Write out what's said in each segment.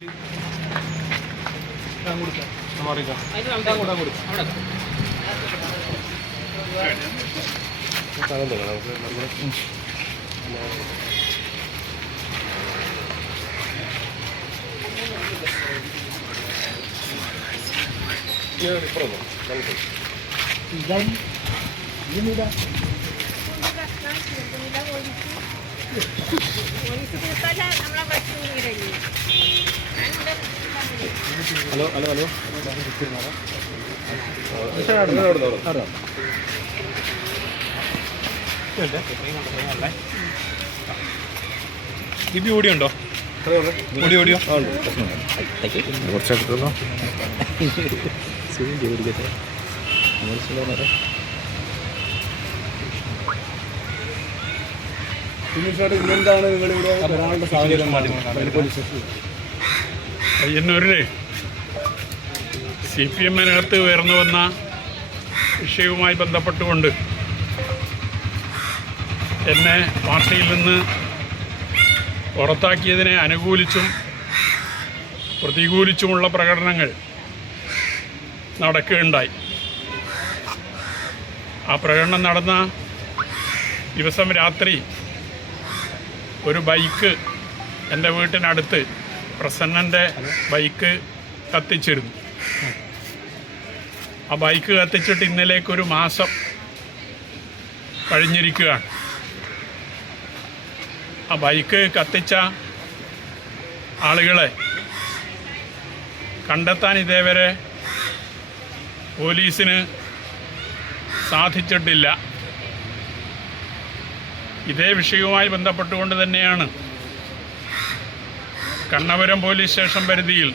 Hello hello hello ബിബി ഓടിയുണ്ടോ? ഓടിയോ കുറച്ചെടുത്തല്ലോ. എന്താണ് നിങ്ങളിവിടെ വരാനുള്ള സാഹചര്യം? പയ്യന്നൂരിൽ CPM-നകത്ത് ഉയർന്നു വന്ന വിഷയവുമായി ബന്ധപ്പെട്ടുകൊണ്ട് എന്നെ പാർട്ടിയിൽ നിന്ന് പുറത്താക്കിയതിനെ അനുകൂലിച്ചും പ്രതികൂലിച്ചുമുള്ള പ്രകടനങ്ങൾ നടക്കുകയുണ്ടായി. ആ പ്രകടനം നടന്ന ദിവസം രാത്രി ഒരു ബൈക്ക് എൻ്റെ വീട്ടിനടുത്ത് പ്രസന്നൻ്റെ ബൈക്ക് കത്തിച്ചിരുന്നു. ആ ബൈക്ക് കത്തിച്ചിട്ട് ഇന്നലേക്കൊരു മാസം കഴിഞ്ഞിരിക്കുകയാണ്. ആ ബൈക്ക് കത്തിച്ച ആളുകളെ കണ്ടെത്താൻ ഇതേവരെ പോലീസിന് സാധിച്ചിട്ടില്ല. ഇതേ വിഷയവുമായി ബന്ധപ്പെട്ടുകൊണ്ട് തന്നെയാണ് കണ്ണപുരം പോലീസ് സ്റ്റേഷൻ പരിധിയിൽ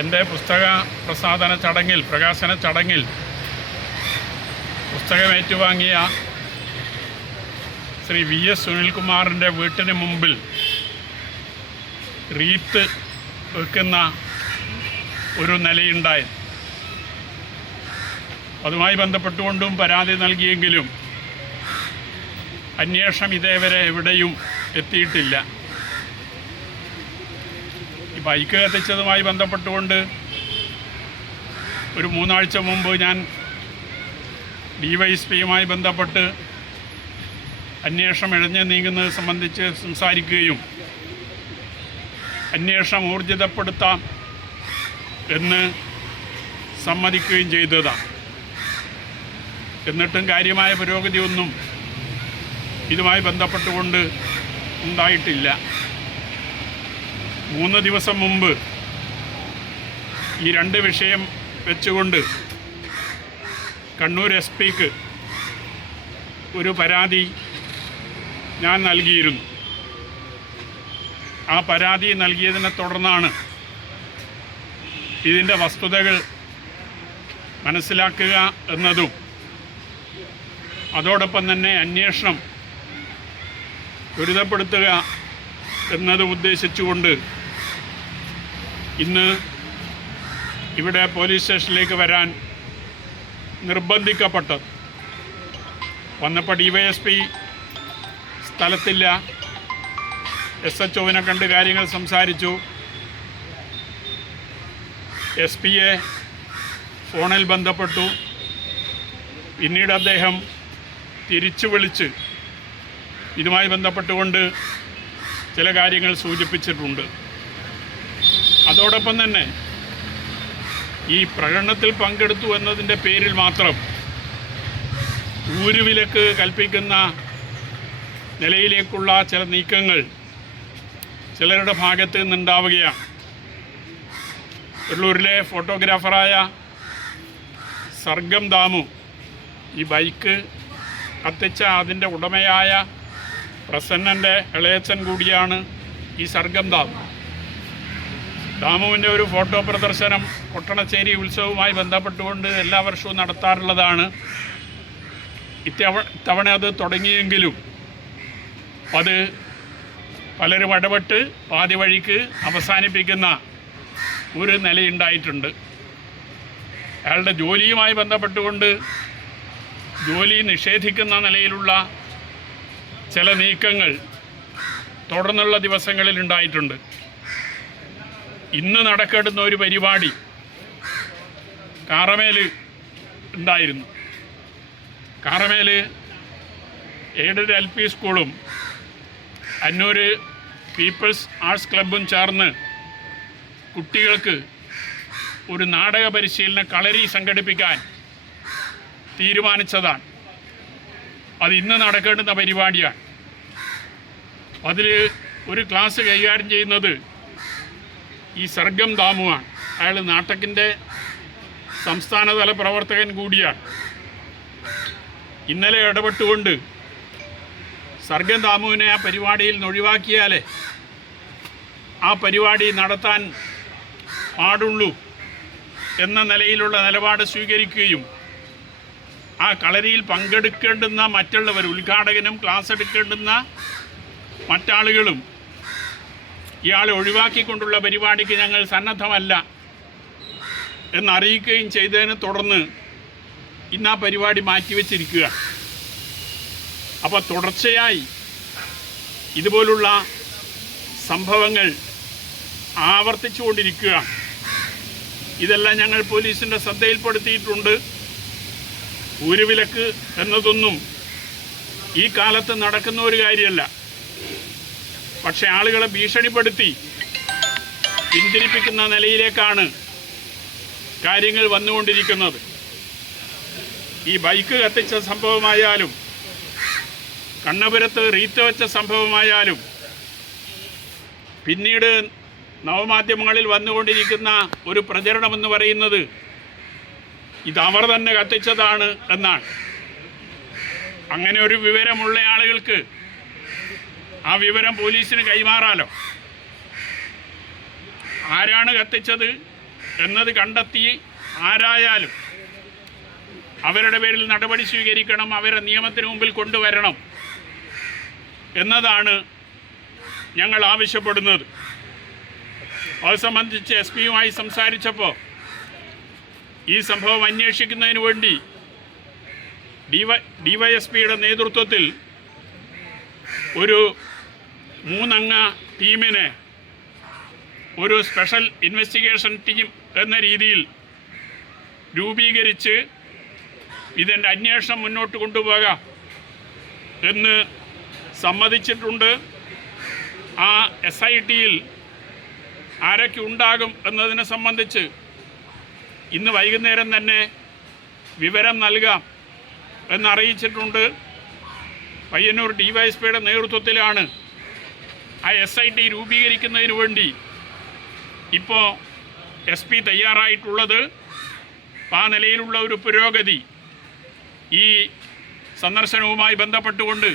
എൻ്റെ പുസ്തക പ്രകാശന ചടങ്ങിൽ പുസ്തകം ഏറ്റുവാങ്ങിയ ശ്രീ VS സുനിൽകുമാറിൻ്റെ വീട്ടിന് മുമ്പിൽ റീത്ത് വെക്കുന്ന ഒരു നിലയുണ്ടായി. അതുമായി ബന്ധപ്പെട്ടുകൊണ്ടും പരാതി നൽകിയെങ്കിലും അന്വേഷണം ഇതേവരെ എവിടെയും എത്തിയിട്ടില്ല. ഈ ബൈക്ക് കത്തിച്ചതുമായി ബന്ധപ്പെട്ടുകൊണ്ട് ഒരു 3 ആഴ്ച മുമ്പ് ഞാൻ DYSPയുമായി ബന്ധപ്പെട്ട് അന്വേഷണം ഇഴഞ്ഞു നീങ്ങുന്നത് സംബന്ധിച്ച് സംസാരിക്കുകയും അന്വേഷണം ഊർജിതപ്പെടുത്താം എന്ന് സമ്മതിക്കുകയും ചെയ്തതാണ്. എന്നിട്ടും കാര്യമായ പുരോഗതിയൊന്നും ഇതുമായി ബന്ധപ്പെട്ടുകൊണ്ട് ഉണ്ടായിട്ടില്ല. 3 ദിവസം മുമ്പ് ഈ 2 വിഷയം വെച്ചുകൊണ്ട് കണ്ണൂർ SP-ക്ക് ഒരു പരാതി ഞാൻ നൽകിയിരുന്നു. ആ പരാതി നൽകിയതിനെ തുടർന്നാണ് ഇതിൻ്റെ വസ്തുതകൾ മനസ്സിലാക്കുക എന്നതും അതോടൊപ്പം തന്നെ അന്വേഷണം ത്വരിതപ്പെടുത്തുക എന്നതും ഉദ്ദേശിച്ചുകൊണ്ട് ഇന്ന് ഇവിടെ പോലീസ് സ്റ്റേഷനിലേക്ക് വരാൻ നിർബന്ധിക്കപ്പെട്ടത്. വന്നപ്പോൾ DYSP സ്ഥലത്തില്ല. SHOവിനെ കണ്ട് കാര്യങ്ങൾ സംസാരിച്ചു. SP-യെ ഫോണിൽ ബന്ധപ്പെട്ടു. പിന്നീട് അദ്ദേഹം തിരിച്ചു വിളിച്ച് ഇതുമായി ബന്ധപ്പെട്ടുകൊണ്ട് ചില കാര്യങ്ങൾ സൂചിപ്പിച്ചിട്ടുണ്ട്. അതോടൊപ്പം തന്നെ ഈ പ്രകടനത്തിൽ പങ്കെടുത്തു എന്നതിൻ്റെ പേരിൽ മാത്രം ഊരുവിലക്ക് കൽപ്പിക്കുന്ന നിലയിലേക്കുള്ള ചില നീക്കങ്ങൾ ചിലരുടെ ഭാഗത്ത് നിന്നുണ്ടാവുകയാണ്. വെള്ളൂരിലെ ഫോട്ടോഗ്രാഫറായ സർഗം ദാമു ഈ ബൈക്ക് കത്തിച്ച അതിൻ്റെ ഉടമയായ പ്രസന്നൻ്റെ ഇളയച്ചൻ കൂടിയാണ് ഈ സർഗം ദാമുവിൻ്റെ ഒരു ഫോട്ടോ പ്രദർശനം കൊട്ടണശ്ശേരി ഉത്സവവുമായി ബന്ധപ്പെട്ടുകൊണ്ട് എല്ലാ വർഷവും നടത്താറുള്ളതാണ്. ഇത്തവണ അത് തുടങ്ങിയെങ്കിലും അത് പലരും ഇടപെട്ട് പാതി വഴിക്ക് അവസാനിപ്പിക്കുന്ന ഒരു നിലയുണ്ടായിട്ടുണ്ട്. അയാളുടെ ജോലിയുമായി ബന്ധപ്പെട്ടുകൊണ്ട് ജോലി നിഷേധിക്കുന്ന നിലയിലുള്ള ചില നീക്കങ്ങൾ തുടർന്നുള്ള ദിവസങ്ങളിൽ ഉണ്ടായിട്ടുണ്ട്. ഇന്ന് നടക്കേണ്ടുന്ന ഒരു പരിപാടി കാറമേൽ ഉണ്ടായിരുന്നു. കാറമേൽ എയ്ഡഡ് LP സ്കൂളും അന്നൂർ പീപ്പിൾസ് ആർട്സ് ക്ലബ്ബും ചേർന്ന് കുട്ടികൾക്ക് ഒരു നാടക പരിശീലന കളരി സംഘടിപ്പിക്കാൻ തീരുമാനിച്ചതാണ്. അത് ഇന്ന് നടക്കേണ്ടുന്ന പരിപാടിയാണ്. അതിൽ ഒരു ക്ലാസ് കൈകാര്യം ചെയ്യുന്നത് ഈ സർഗം ദാമുവാണ്. അയാൾ നാട്ടകിൻ്റെ സംസ്ഥാനതല പ്രവർത്തകൻ കൂടിയാണ്. ഇന്നലെ ഇടപെട്ടുകൊണ്ട് സർഗം ദാമുവിനെ ആ പരിപാടിയിൽ നിന്ന് ഒഴിവാക്കിയാൽ ആ പരിപാടി നടത്താൻ പാടുള്ളൂ എന്ന നിലയിലുള്ള നിലപാട് സ്വീകരിക്കുകയും ആ കളരിയിൽ പങ്കെടുക്കേണ്ടുന്ന മറ്റുള്ളവർ, ഉദ്ഘാടകനും ക്ലാസ് എടുക്കേണ്ടുന്ന മറ്റാളുകളും ഇയാളെ ഒഴിവാക്കിക്കൊണ്ടുള്ള പരിപാടിക്ക് ഞങ്ങൾ സന്നദ്ധമല്ല എന്നറിയിക്കുകയും ചെയ്തതിനെ തുടർന്ന് ഇന്ന് ആ പരിപാടി മാറ്റിവെച്ചിരിക്കുക. അപ്പോൾ തുടർച്ചയായി ഇതുപോലുള്ള സംഭവങ്ങൾ ആവർത്തിച്ചുകൊണ്ടിരിക്കുകയാണ്. ഇതെല്ലാം ഞങ്ങൾ പോലീസിൻ്റെ ശ്രദ്ധയിൽപ്പെടുത്തിയിട്ടുണ്ട്. ഊരുവിലക്ക് എന്നതൊന്നും ഈ കാലത്ത് നടക്കുന്ന ഒരു കാര്യമല്ല. പക്ഷെ ആളുകളെ ഭീഷണിപ്പെടുത്തി പിന്തിരിപ്പിക്കുന്ന നിലയിലേക്കാണ് കാര്യങ്ങൾ വന്നുകൊണ്ടിരിക്കുന്നത്. ഈ ബൈക്ക് കത്തിച്ച സംഭവമായാലും കണ്ണപുരത്ത് റീത്ത് വെച്ച സംഭവമായാലും പിന്നീട് നവമാധ്യമങ്ങളിൽ വന്നുകൊണ്ടിരിക്കുന്ന ഒരു പ്രചരണമെന്ന് പറയുന്നത് ഇതവർ തന്നെ കത്തിച്ചതാണ് എന്നാണ്. അങ്ങനെ ഒരു വിവരമുള്ള ആളുകൾക്ക് ആ വിവരം പോലീസിന് കൈമാറാലോ. ആരാണ് കത്തിച്ചത് എന്നത് കണ്ടെത്തി ആരായാലും അവരുടെ പേരിൽ നടപടി സ്വീകരിക്കണം, അവരെ നിയമത്തിന് മുമ്പിൽ കൊണ്ടുവരണം എന്നതാണ് ഞങ്ങൾ ആവശ്യപ്പെടുന്നത്. അത് സംബന്ധിച്ച് SP-യുമായി സംസാരിച്ചപ്പോൾ ഈ സംഭവം അന്വേഷിക്കുന്നതിന് വേണ്ടി DYSP-യുടെ നേതൃത്വത്തിൽ ഒരു 3 അംഗ ടീമിനെ ഒരു സ്പെഷ്യൽ ഇൻവെസ്റ്റിഗേഷൻ ടീം എന്ന രീതിയിൽ രൂപീകരിച്ച് ഇതിൻ്റെ അന്വേഷണം മുന്നോട്ട് കൊണ്ടുപോകാം എന്ന് സമ്മതിച്ചിട്ടുണ്ട്. ആ SIT-യിൽ ആരൊക്കെ ഉണ്ടാകും എന്നതിനെ സംബന്ധിച്ച് ഇന്ന് വൈകുന്നേരം തന്നെ വിവരം നൽകാം എന്നറിയിച്ചിട്ടുണ്ട്. പയ്യന്നൂർ DYSP-യുടെ നേതൃത്വത്തിലാണ് ആ SIT രൂപീകരിക്കുന്നതിന് വേണ്ടി ഇപ്പോൾ SP തയ്യാറായിട്ടുള്ളത്. ആ നിലയിലുള്ള ഒരു പുരോഗതി ഈ സന്ദർശനവുമായി ബന്ധപ്പെട്ടുകൊണ്ട്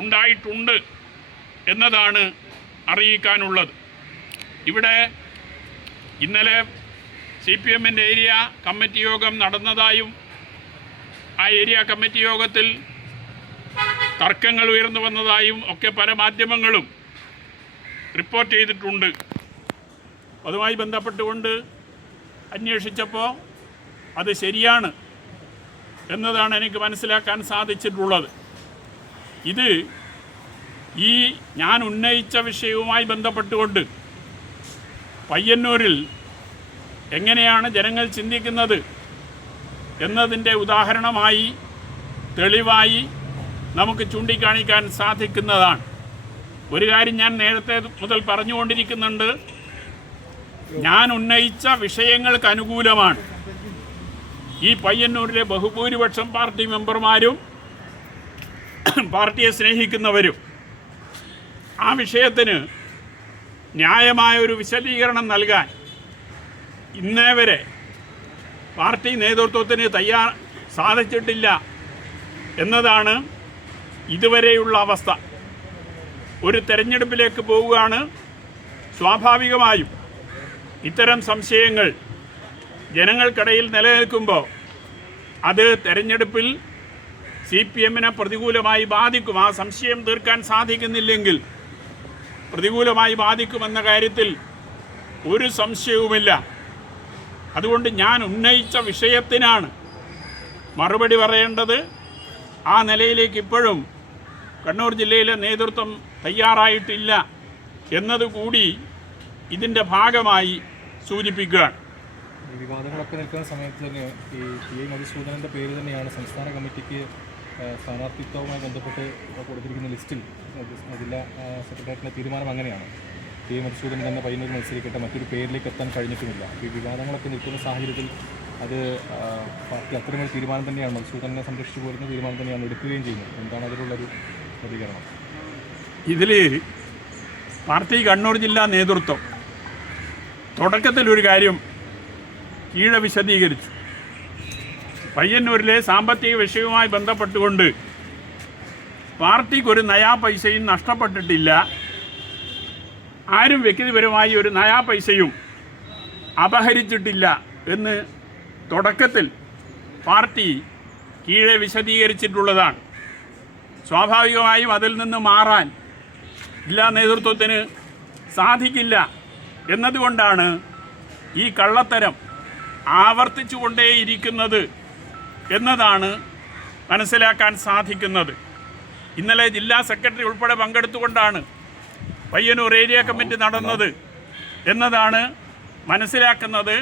ഉണ്ടായിട്ടുണ്ട് എന്നതാണ് അറിയിക്കാനുള്ളത്. ഇവിടെ ഇന്നലെ CPM-ൻ്റെ ഏരിയ കമ്മിറ്റി യോഗം നടന്നതായും ആ ഏരിയ കമ്മിറ്റി യോഗത്തിൽ തർക്കങ്ങൾ ഉയർന്നു വന്നതായും ഒക്കെ പല മാധ്യമങ്ങളും റിപ്പോർട്ട് ചെയ്തിട്ടുണ്ട്. അതുമായി ബന്ധപ്പെട്ടുകൊണ്ട് അന്വേഷിച്ചപ്പോൾ അത് ശരിയാണ് എന്നതാണ് എനിക്ക് മനസ്സിലാക്കാൻ സാധിച്ചിട്ടുള്ളത്. ഇത് ഈ ഞാൻ ഉന്നയിച്ച വിഷയവുമായി ബന്ധപ്പെട്ടുകൊണ്ട് പയ്യന്നൂരിൽ എങ്ങനെയാണ് ജനങ്ങൾ ചിന്തിക്കുന്നത് എന്നതിൻ്റെ ഉദാഹരണമായി തെളിവായി നമുക്ക് ചൂണ്ടിക്കാണിക്കാൻ സാധിക്കുന്നതാണ്. ഒരു കാര്യം ഞാൻ നേരത്തെ മുതൽ പറഞ്ഞുകൊണ്ടിരിക്കുന്നുണ്ട്, ഞാൻ ഉന്നയിച്ച വിഷയങ്ങൾക്ക് അനുകൂലമാണ് ഈ പയ്യന്നൂരിലെ ബഹുഭൂരിപക്ഷം പാർട്ടി മെമ്പർമാരും പാർട്ടിയെ സ്നേഹിക്കുന്നവരും. ആ വിഷയത്തിന് ന്യായമായ ഒരു വിശദീകരണം നൽകാൻ ഇന്നേ വരെ പാർട്ടി നേതൃത്വത്തിന് സാധിച്ചിട്ടില്ല എന്നതാണ് ഇതുവരെയുള്ള അവസ്ഥ. ഒരു തെരഞ്ഞെടുപ്പിലേക്ക് പോവുകയാണ്. സ്വാഭാവികമായും ഇത്തരം സംശയങ്ങൾ ജനങ്ങൾക്കിടയിൽ നിലനിൽക്കുമ്പോൾ അത് തെരഞ്ഞെടുപ്പിൽ CPM-നെ പ്രതികൂലമായി ബാധിക്കും. ആ സംശയം തീർക്കാൻ സാധിക്കുന്നില്ലെങ്കിൽ പ്രതികൂലമായി ബാധിക്കുമെന്ന കാര്യത്തിൽ ഒരു സംശയവുമില്ല. അതുകൊണ്ട് ഞാൻ ഉന്നയിച്ച വിഷയത്തിനാണ് മറുപടി പറയേണ്ടത്. ആ നിലയിലേക്ക് ഇപ്പോഴും കണ്ണൂർ ജില്ലയിലെ നേതൃത്വം തയ്യാറായിട്ടില്ല എന്നതുകൂടി ഇതിൻ്റെ ഭാഗമായി സൂചിപ്പിക്കുകയാണ്. ഈ വിവാദങ്ങളൊക്കെ നിൽക്കുന്ന സമയത്ത് തന്നെ ഈ ടി.ഐ. മധുസൂദനൻ്റെ പേര് തന്നെയാണ് സംസ്ഥാന കമ്മിറ്റിക്ക് സ്ഥാനാർത്ഥിത്വവുമായി ബന്ധപ്പെട്ട് കൊടുത്തിരിക്കുന്ന ലിസ്റ്റിൽ. ജില്ലാ സെക്രട്ടേറിയറ്റിൻ്റെ തീരുമാനം അങ്ങനെയാണ്. ടി.ഐ. മധുസൂദനൻ തന്നെ പയ്യന്നൂർ മത്സരിക്കട്ടെ, മറ്റൊരു പേരിലേക്ക് എത്താൻ കഴിഞ്ഞിട്ടുമില്ല. ഈ വിവാദങ്ങളൊക്കെ നിൽക്കുന്ന സാഹചര്യത്തിൽ അത് പാർട്ടി അത്തരമൊരു തീരുമാനം തന്നെയാണ്, മധുസൂദനെ സംരക്ഷിച്ചു പോരുന്ന തീരുമാനം തന്നെയാണ് എടുക്കുകയും ചെയ്യുന്നത്. എന്താണ് അതിലുള്ളൊരു പ്രതികരണം? ഇതിൽ പാർട്ടി കണ്ണൂർ ജില്ലാ നേതൃത്വം തുടക്കത്തിലൊരു കാര്യം കീഴെ വിശദീകരിച്ചു. പയ്യന്നൂരിലെ സാമ്പത്തിക വിഷയവുമായി ബന്ധപ്പെട്ടുകൊണ്ട് പാർട്ടിക്കൊരു നയാ പൈസയും നഷ്ടപ്പെട്ടിട്ടില്ല, ആരും വ്യക്തിപരമായി ഒരു നയാ പൈസയും അപഹരിച്ചിട്ടില്ല എന്ന് തുടക്കത്തിൽ പാർട്ടി കീഴെ വിശദീകരിച്ചിട്ടുള്ളതാണ്. സ്വാഭാവികമായും അതിൽ നിന്ന് മാറാൻ ജില്ലാ നേതൃത്വത്തിന് സാധിക്കില്ല എന്നതുകൊണ്ടാണ് ഈ കള്ളത്തരം ആവർത്തിച്ചു കൊണ്ടേയിരിക്കുന്നത് എന്നതാണ് മനസ്സിലാക്കാൻ സാധിക്കുന്നത്. ഇന്നലെ ജില്ലാ സെക്രട്ടറി ഉൾപ്പെടെ പങ്കെടുത്തുകൊണ്ടാണ് പയ്യന്നൂർ ഏരിയ കമ്മിറ്റി നടന്നത് എന്നതാണ് മനസ്സിലാക്കുന്നത്.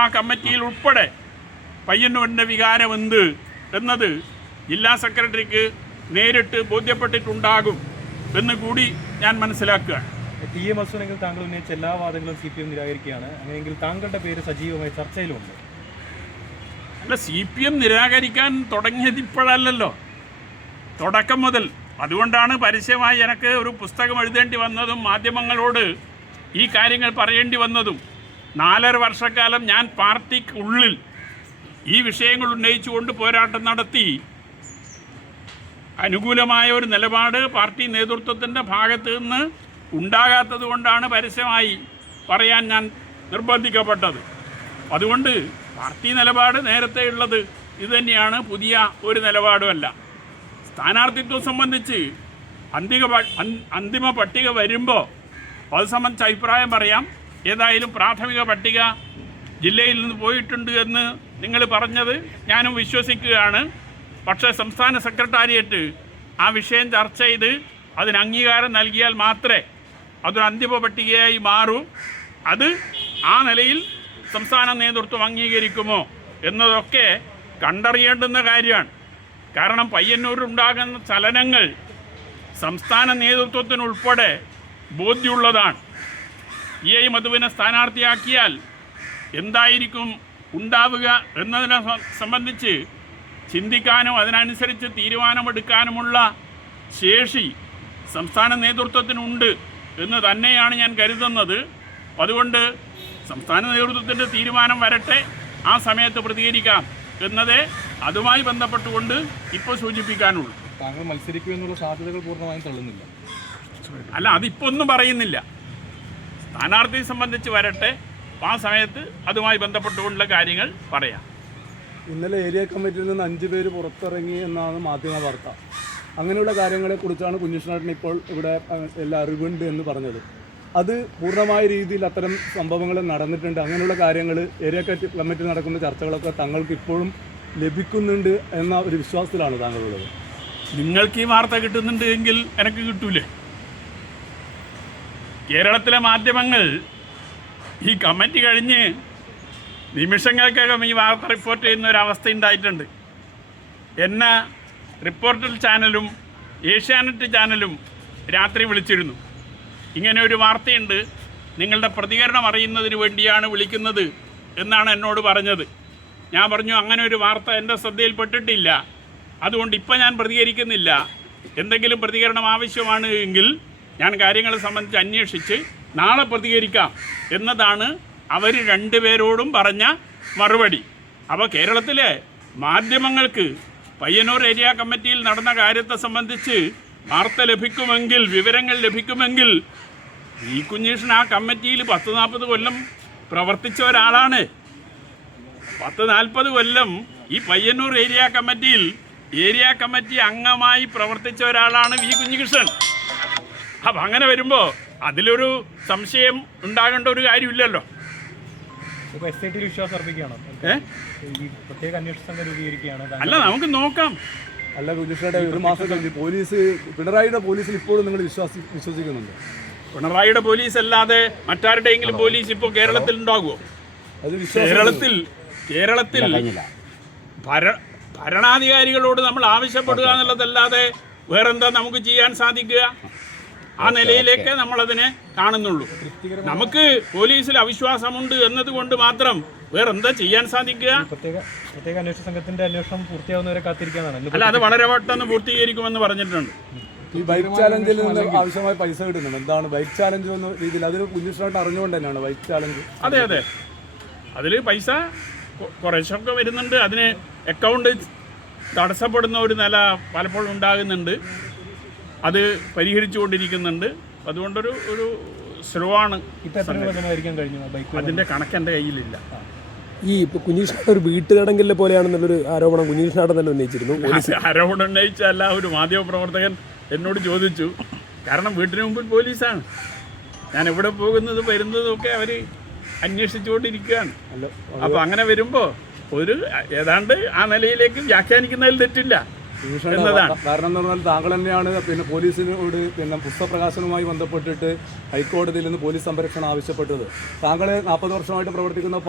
ആ കമ്മിറ്റിയിൽ ഉൾപ്പെടെ പയ്യന്നൂരിൻ്റെ വികാരമെന്ത് എന്നത് ജില്ലാ സെക്രട്ടറിക്ക് നേരിട്ട് ബോധ്യപ്പെട്ടിട്ടുണ്ടാകും എന്ന് കൂടി ഞാൻ മനസ്സിലാക്കുക. ടി.എ. മധുസൂദനെങ്കിൽ താങ്കൾ ഉന്നയിച്ച എല്ലാ വാദങ്ങളും CPM നിരാകരിക്കുകയാണ്. അങ്ങനെയെങ്കിൽ താങ്കളുടെ പേര് സജീവമായി ചർച്ചയിലുണ്ട്. അല്ല, CPM നിരാകരിക്കാൻ തുടങ്ങിയത് ഇപ്പോഴല്ലല്ലോ, തുടക്കം മുതൽ. അതുകൊണ്ടാണ് പരസ്യമായി എനിക്ക് ഒരു പുസ്തകം എഴുതേണ്ടി വന്നതും മാധ്യമങ്ങളോട് ഈ കാര്യങ്ങൾ പറയേണ്ടി വന്നതും. 4.5 വർഷക്കാലം ഞാൻ പാർട്ടിക്കുള്ളിൽ ഈ വിഷയങ്ങൾ ഉന്നയിച്ചുകൊണ്ട് പോരാട്ടം നടത്തി. അനുകൂലമായ ഒരു നിലപാട് പാർട്ടി നേതൃത്വത്തിൻ്റെ ഭാഗത്ത് നിന്ന് ഉണ്ടാകാത്തത് കൊണ്ടാണ് പരസ്യമായി പറയാൻ ഞാൻ നിർബന്ധിക്കപ്പെട്ടത്. അതുകൊണ്ട് പാർട്ടി നിലപാട് നേരത്തെ ഉള്ളത് ഇതുതന്നെയാണ്, പുതിയ ഒരു നിലപാടുമല്ല. സ്ഥാനാർത്ഥിത്വം സംബന്ധിച്ച് അന്തിമ പട്ടിക വരുമ്പോൾ അത് സംബന്ധിച്ച് അഭിപ്രായം പറയാം. ഏതായാലും പ്രാഥമിക പട്ടിക ജില്ലയിൽ നിന്ന് പോയിട്ടുണ്ട് എന്ന് നിങ്ങൾ പറഞ്ഞത് ഞാനും വിശ്വസിക്കുകയാണ്. പക്ഷേ സംസ്ഥാന സെക്രട്ടേറിയറ്റ് ആ വിഷയം ചർച്ച ചെയ്ത് അതിന് അംഗീകാരം നൽകിയാൽ മാത്രമേ അതൊരു അന്തിമ പട്ടികയായി മാറൂ. അത് ആ നിലയിൽ സംസ്ഥാന നേതൃത്വം അംഗീകരിക്കുമോ എന്നതൊക്കെ കണ്ടറിയേണ്ടുന്ന കാര്യമാണ്. കാരണം പയ്യന്നൂരുണ്ടാകുന്ന ചലനങ്ങൾ സംസ്ഥാന നേതൃത്വത്തിനുൾപ്പെടെ ബോധ്യമുള്ളതാണ്. ടി.ഐ. മധുവിനെ സ്ഥാനാർത്ഥിയാക്കിയാൽ എന്തായിരിക്കും ഉണ്ടാവുക എന്നതിനെ സംബന്ധിച്ച് ചിന്തിക്കാനും അതിനനുസരിച്ച് തീരുമാനമെടുക്കാനുമുള്ള ശേഷി സംസ്ഥാന നേതൃത്വത്തിനുണ്ട് എന്ന് തന്നെയാണ് ഞാൻ കരുതുന്നത്. അതുകൊണ്ട് സംസ്ഥാന നേതൃത്വത്തിൻ്റെ തീരുമാനം വരട്ടെ, ആ സമയത്ത് പ്രതികരിക്കാം എന്നതേ അതുമായി ബന്ധപ്പെട്ടുകൊണ്ട് ഇപ്പോൾ സൂചിപ്പിക്കാനുള്ളൂ. താങ്കൾ മത്സരിക്കുമെന്നുള്ള സാധ്യതകൾ പൂർണ്ണമായും തള്ളുന്നില്ല? അല്ല, അതിപ്പോൾ ഒന്നും പറയുന്നില്ല. സ്ഥാനാർത്ഥിയെ സംബന്ധിച്ച് വരട്ടെ, ആ സമയത്ത് അതുമായി ബന്ധപ്പെട്ടുകൊണ്ടുള്ള കാര്യങ്ങൾ പറയാം. ഇന്നലെ ഏരിയ കമ്മിറ്റിയിൽ നിന്ന് 5 പേര് പുറത്തിറങ്ങി എന്നാണ് മാധ്യമ വാർത്ത. അങ്ങനെയുള്ള കാര്യങ്ങളെക്കുറിച്ചാണ് കുഞ്ഞികൃഷ്ണേട്ടൻ ഇപ്പോൾ ഇവിടെ എല്ലാ അറിവുണ്ട് എന്ന് പറഞ്ഞത്. അത് പൂർണ്ണമായ രീതിയിൽ അത്തരം സംഭവങ്ങൾ നടന്നിട്ടുണ്ട്. അങ്ങനെയുള്ള കാര്യങ്ങൾ ഏരിയ കമ്മിറ്റി നടക്കുന്ന ചർച്ചകളൊക്കെ താങ്കൾക്ക് ഇപ്പോഴും ലഭിക്കുന്നുണ്ട് എന്ന ഒരു വിശ്വാസത്തിലാണ് താങ്കളുള്ളത്. നിങ്ങൾക്ക് ഈ വാർത്ത കിട്ടുന്നുണ്ട് എങ്കിൽ എനിക്ക് കിട്ടൂലേ? കേരളത്തിലെ മാധ്യമങ്ങൾ ഈ കമ്മിറ്റി കഴിഞ്ഞ് നിമിഷങ്ങൾക്കകം ഈ വാർത്ത റിപ്പോർട്ട് ചെയ്യുന്ന ഒരവസ്ഥ ഉണ്ടായിട്ടുണ്ട്. എന്നെ റിപ്പോർട്ടർ ചാനലും ഏഷ്യാനെറ്റ് ചാനലും രാത്രി വിളിച്ചിരുന്നു. ഇങ്ങനെ ഒരു വാർത്തയുണ്ട്, നിങ്ങളുടെ പ്രതികരണം അറിയുന്നതിന് വേണ്ടിയാണ് വിളിക്കുന്നത് എന്നാണ് എന്നോട് പറഞ്ഞത്. ഞാൻ പറഞ്ഞു, അങ്ങനെ ഒരു വാർത്ത എൻ്റെ ശ്രദ്ധയിൽപ്പെട്ടിട്ടില്ല, അതുകൊണ്ട് ഇപ്പം ഞാൻ പ്രതികരിക്കുന്നില്ല. എന്തെങ്കിലും പ്രതികരണം ആവശ്യമാണ് എങ്കിൽ ഞാൻ കാര്യങ്ങളെ സംബന്ധിച്ച് അന്വേഷിച്ച് നാളെ പ്രതികരിക്കാം എന്നതാണ് അവർ 2 പേരോടും പറഞ്ഞ മറുപടി. അപ്പോൾ കേരളത്തിലെ മാധ്യമങ്ങൾക്ക് പയ്യന്നൂർ ഏരിയ കമ്മിറ്റിയിൽ നടന്ന കാര്യത്തെ സംബന്ധിച്ച് വാർത്ത ലഭിക്കുമെങ്കിൽ, വിവരങ്ങൾ ലഭിക്കുമെങ്കിൽ, ഈ കുഞ്ഞീഷ്ണൻ ആ കമ്മിറ്റിയിൽ 10-40 കൊല്ലം പ്രവർത്തിച്ച ഒരാളാണ്. 10-40 കൊല്ലം ഈ പയ്യന്നൂർ ഏരിയ കമ്മിറ്റിയിൽ ഏരിയ കമ്മിറ്റി അംഗമായി പ്രവർത്തിച്ച ഒരാളാണ് വി കുഞ്ഞികൃഷ്ണൻ. അപ്പം അങ്ങനെ വരുമ്പോൾ അതിലൊരു സംശയം ഉണ്ടാകേണ്ട ഒരു കാര്യമില്ലല്ലോ. വിശ്വാസം അർപ്പിക്കുകയാണോ? പ്രത്യേക അന്വേഷണ സംഘം രൂപീകരിക്കുകയാണ്? അല്ല, നമുക്ക് നോക്കാം. അല്ല കുഞ്ഞികൃഷ്ണയുടെ 1 മാസം കഴിഞ്ഞ് പിണറായിയുടെ പോലീസിൽ ഇപ്പോഴും നിങ്ങൾ വിശ്വസിക്കുന്നുണ്ട്? പിണറായിയുടെ പോലീസ് അല്ലാതെ മറ്റാരുടെയെങ്കിലും പോലീസ് ഇപ്പോൾ കേരളത്തിൽ ഉണ്ടാകുമോ? അത് വിശ്വാസം കേരളത്തിൽ ഭരണാധികാരികളോട് നമ്മൾ ആവശ്യപ്പെടുക എന്നുള്ളതല്ലാതെ വേറെന്താ നമുക്ക് ചെയ്യാൻ സാധിക്കുക? ആ നിലയിലേക്ക് നമ്മളതിനെ കാണുന്നുള്ളൂ. നമുക്ക് പോലീസിൽ അവിശ്വാസമുണ്ട് എന്നതുകൊണ്ട് മാത്രം വേറെന്താ ചെയ്യാൻ സാധിക്കുക? പ്രത്യേക അന്വേഷണ സംഘത്തിന്റെ അന്വേഷണം പൂർത്തിയാവുന്നവരെ കാത്തിരിക്കാനാണ്. അല്ല, അത് വളരെ പെട്ടെന്ന് പൂർത്തീകരിക്കുമെന്ന് പറഞ്ഞിട്ടുണ്ട്. ഈ ബൈക്ക് ചാലഞ്ചിൽ നിന്ന് ആവശ്യമായ പൈസ കിട്ടുന്നുണ്ട്. എന്താണ് ബൈക്ക് ചാലഞ്ച് എന്ന രീതിയിൽ അതിൽ കുഞ്ഞിഷ്ണായിട്ട് അറിഞ്ഞുകൊണ്ട് തന്നെയാണ് ബൈക്ക് ചാലഞ്ച്? അതെ, അതിൽ പൈസ കുറേശ്ശൊക്കെ വരുന്നുണ്ട്. അതിന് അക്കൗണ്ട് തടസ്സപ്പെടുന്ന ഒരു നില പലപ്പോഴും ഉണ്ടാകുന്നുണ്ട്. അത് പരിഹരിച്ചുകൊണ്ടിരിക്കുന്നുണ്ട്. അതുകൊണ്ടൊരു സ്ലോ ആണ്. അതിൻ്റെ കണക്ക് എൻ്റെ കയ്യിലില്ല. ഈ കുഞ്ഞിഷ്ണാട്ട് ഒരു വീട്ടുതടങ്കലിനെ പോലെയാണെന്നുള്ളൊരു ആരോപണം കുഞ്ഞിഷ്ണാട്ടൻ തന്നെ ഉന്നയിച്ചിരുന്നു. ആരോപണം ഉന്നയിച്ചല്ല, ഒരു മാധ്യമപ്രവർത്തകൻ എന്നോട് ചോദിച്ചു. കാരണം വീട്ടിന് മുമ്പിൽ പോലീസാണ്. ഞാൻ എവിടെ പോകുന്നതും വരുന്നതും ഒക്കെ അവർ അന്വേഷിച്ചുകൊണ്ടിരിക്കുകയാണ്. അപ്പോൾ അങ്ങനെ വരുമ്പോൾ ഒരു ഏതാണ്ട് ആ നിലയിലേക്ക് വ്യാഖ്യാനിക്കുന്നതിൽ തെറ്റില്ല എന്നതാണ്. കാരണം എന്ന് പറഞ്ഞാൽ താങ്കൾ തന്നെയാണ് പിന്നെ പോലീസിനോട് പിന്നെ പുസ്തകപ്രകാശനവുമായി ബന്ധപ്പെട്ടിട്ട് ഹൈക്കോടതിയിൽ നിന്ന് പോലീസ് സംരക്ഷണം ആവശ്യപ്പെട്ടത്. താങ്കൾ 40 വർഷമായിട്ട് പ്രവർത്തിക്കുന്ന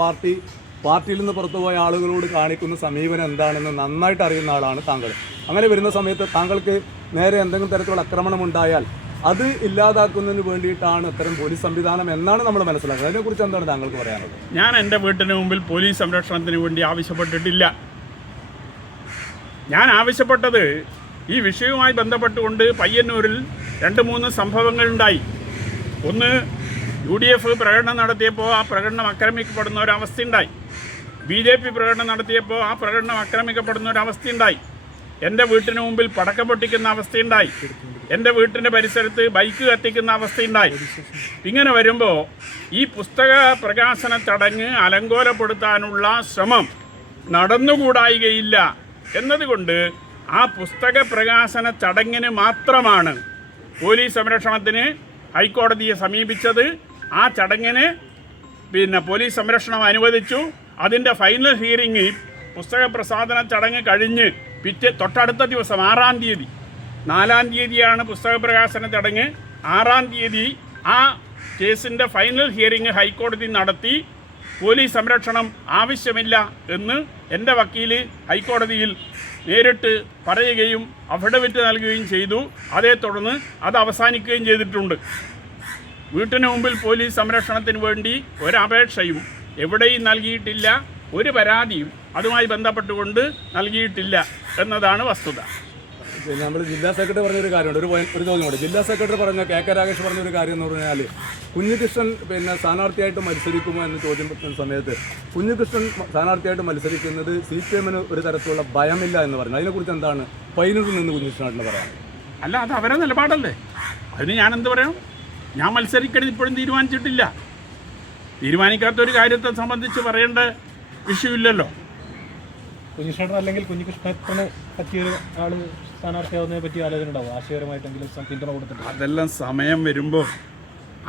പാർട്ടിയിൽ നിന്ന് പുറത്തുപോയ ആളുകളോട് കാണിക്കുന്ന സമീപനം എന്താണെന്ന് നന്നായിട്ട് അറിയുന്ന ആളാണ് താങ്കൾ. അങ്ങനെ വരുന്ന സമയത്ത് താങ്കൾക്ക് നേരെ എന്തെങ്കിലും തരത്തിലുള്ള ആക്രമണം ഉണ്ടായാൽ അത് ഇല്ലാതാക്കുന്നതിന് വേണ്ടിയിട്ടാണ് ഇത്തരം പോലീസ് സംവിധാനം എന്നാണ് നമ്മൾ മനസ്സിലാക്കുന്നത്. അതിനെക്കുറിച്ച് എന്താണ് താങ്കൾക്ക് പറയാനുള്ളത്? ഞാൻ എൻ്റെ വീട്ടിന് മുമ്പിൽ പോലീസ് സംരക്ഷണത്തിന് വേണ്ടി ആവശ്യപ്പെട്ടിട്ടില്ല. ഞാൻ ആവശ്യപ്പെട്ടത് ഈ വിഷയവുമായി ബന്ധപ്പെട്ടുകൊണ്ട് പയ്യന്നൂരിൽ 2-3 സംഭവങ്ങളുണ്ടായി. ഒന്ന്, UDF പ്രകടനം നടത്തിയപ്പോൾ ആ പ്രകടനം ആക്രമിക്കപ്പെടുന്ന ഒരവസ്ഥയുണ്ടായി. BJP പ്രകടനം നടത്തിയപ്പോൾ ആ പ്രകടനം ആക്രമിക്കപ്പെടുന്ന ഒരവസ്ഥയുണ്ടായി. എൻ്റെ വീട്ടിന് മുമ്പിൽ പടക്കം പൊട്ടിക്കുന്ന അവസ്ഥയുണ്ടായി. എൻ്റെ വീട്ടിൻ്റെ പരിസരത്ത് ബൈക്ക് കത്തിക്കുന്ന അവസ്ഥയുണ്ടായി. ഇങ്ങനെ വരുമ്പോൾ ഈ പുസ്തക പ്രകാശന ചടങ്ങ് അലങ്കോലപ്പെടുത്താനുള്ള ശ്രമം നടന്നുകൂടായികയില്ല എന്നതുകൊണ്ട് ആ പുസ്തക പ്രകാശന ചടങ്ങിന് മാത്രമാണ് പോലീസ് സംരക്ഷണത്തിന് ഹൈക്കോടതിയെ സമീപിച്ചത്. ആ ചടങ്ങിന് പോലീസ് സംരക്ഷണം അനുവദിച്ചു. അതിൻ്റെ ഫൈനൽ ഹിയറിംഗ് പുസ്തക പ്രസാദന ചടങ്ങ് കഴിഞ്ഞ് തൊട്ടടുത്ത ദിവസം 6-ാം തീയതി, 4-ാം തീയതിയാണ് പുസ്തക പ്രകാശന ചടങ്ങ്. 6-ാം തീയതി ആ കേസിൻ്റെ ഫൈനൽ ഹിയറിംഗ് ഹൈക്കോടതി നടത്തി. പോലീസ് സംരക്ഷണം ആവശ്യമില്ല എന്ന് എൻ്റെ വക്കീൽ ഹൈക്കോടതിയിൽ നേരിട്ട് പറയുകയും അഫിഡവിറ്റ് നൽകുകയും ചെയ്തു. അതേ തുടർന്ന് അത് അവസാനിക്കുകയും ചെയ്തിട്ടുണ്ട്. വീട്ടിന് മുമ്പിൽ പോലീസ് സംരക്ഷണത്തിന് വേണ്ടി ഒരപേക്ഷയും എവിടെയും നൽകിയിട്ടില്ല. ഒരു പരാതിയും അതുമായി ബന്ധപ്പെട്ടുകൊണ്ട് നൽകിയിട്ടില്ല എന്നതാണ് വസ്തുത. പിന്നെ നമ്മൾ ജില്ലാ സെക്രട്ടറി പറഞ്ഞൊരു കാര്യമുണ്ട്, ഒരു ചോദ്യം കൂടെ. ജില്ലാ സെക്രട്ടറി പറഞ്ഞ KK രാഗേഷ് പറഞ്ഞൊരു കാര്യം എന്ന് പറഞ്ഞാൽ കുഞ്ഞികൃഷ്ണൻ സ്ഥാനാർത്ഥിയായിട്ട് മത്സരിക്കുമോ എന്ന് ചോദ്യം സമയത്ത് കുഞ്ഞികൃഷ്ണൻ സ്ഥാനാർത്ഥിയായിട്ട് മത്സരിക്കുന്നത് CPM-ന് ഒരു തരത്തിലുള്ള ഭയമില്ല എന്ന് പറഞ്ഞു. അതിനെക്കുറിച്ച് എന്താണ് പയ്യന്നൂരിൽ നിന്ന് കുഞ്ഞികൃഷ്ണനായിട്ട് പറയാൻ? അല്ല, അത് അവരെ നിലപാടല്ലേ. അതിന് ഞാൻ എന്ത് പറയാം? ഞാൻ മത്സരിക്കരുത് ഇപ്പോഴും തീരുമാനിച്ചിട്ടില്ല. തീരുമാനിക്കാത്തൊരു കാര്യത്തെ സംബന്ധിച്ച് പറയേണ്ട വിഷയമില്ലല്ലോ. കുഞ്ഞിഷ്ണൻ അല്ലെങ്കിൽ കുഞ്ഞികൃഷ്ണന് പറ്റിയൊരു ആള് സ്ഥാനാർത്ഥിയാവുന്നതിനെ പറ്റി ആലോചന ഉണ്ടാവും, ആശയപരമായിട്ടെങ്കിലും പിന്തുണ കൊടുത്തിട്ട്? അതെല്ലാം സമയം വരുമ്പോൾ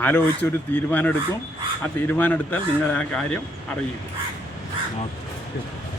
ആലോചിച്ചൊരു തീരുമാനം എടുക്കും. ആ തീരുമാനം എടുത്താൽ നിങ്ങൾ ആ കാര്യം അറിയിക്കും.